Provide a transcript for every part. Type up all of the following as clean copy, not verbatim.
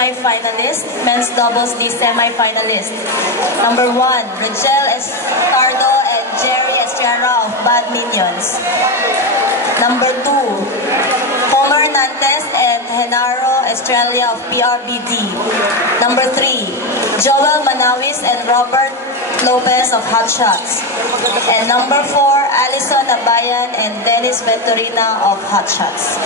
semi-finalist, men's doubles D semi-finalist. Number 1, Rachel Estardo and Jerry Estrella of Bad Minions. Number 2, Homer Nantes and Genaro Estrella of PRBD. Number 3, Joel Manawis and Robert Lopez of Hot Shots. And number 4, Alison Abayan and Dennis Venturina of Hot Shots.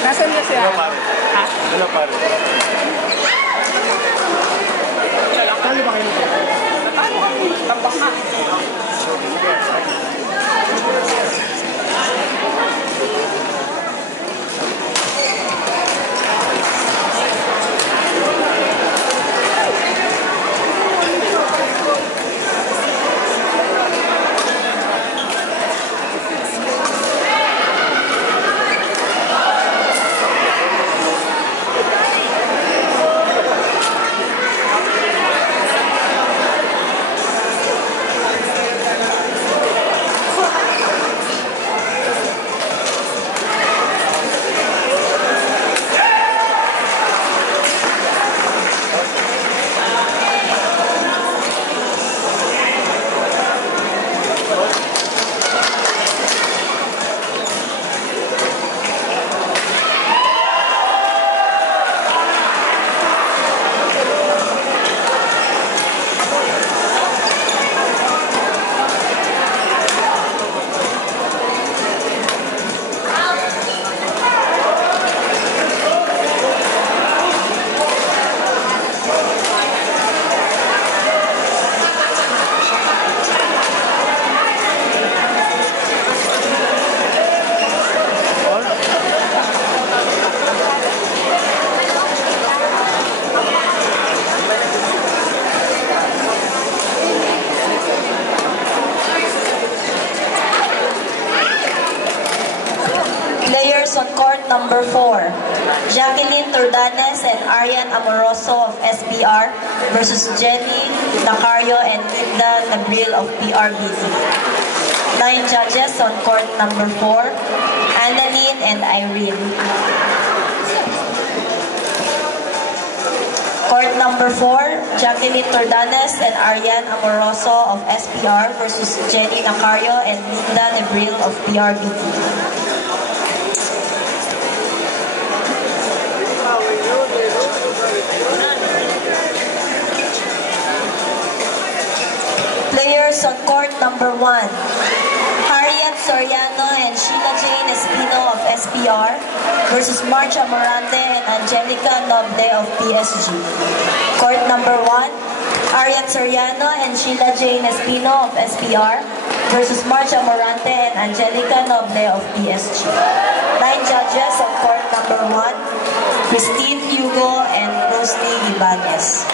Nasaan na siya? Ha? Ano pare? Kali ba kayo nito? Tambak na. On court number 4, Jacqueline Turdanes and Arian Amoroso of SPR versus Jenny Nacario and Linda Nabril of PRBD. 9 judges on court number 4, Annalyn and Irene. Court number 4, Jacqueline Turdanes and Arian Amoroso of SPR versus Jenny Nacario and Linda Nabril of PRBD. Players on court number 1, Harriet Soriano and Sheila Jane Espino of SPR versus Marcia Morante and Angelica Noble of PSG. Court number 1, Harriet Soriano and Sheila Jane Espino of SPR versus Marcia Morante and Angelica Noble of PSG. 9 judges on court number 1, Christine Hugo and Rosny Ibanez.